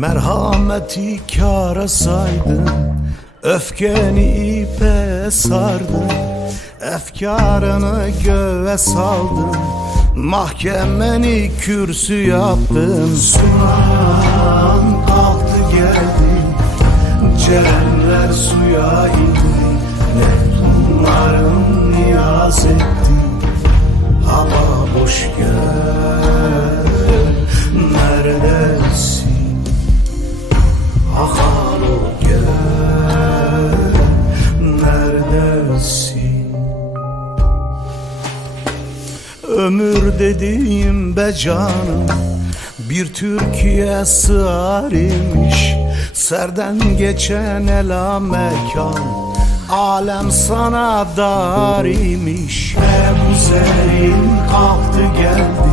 Merhameti kâra saydın, öfkeni ipe sardın, efkarını göğe saldın, mahkemeni kürsü yaptın. Sunan kalktı geldi, cerenler suya indi, meftunların niyaz etti. Hava boş gel, neredesin? Ahalo gel, neredesin? Ömür dediğim be canım bir Türkiye sığar imiş. Serden geçen ela mekan, alem sana dar imiş. Ebu Zer'in kalktı geldi,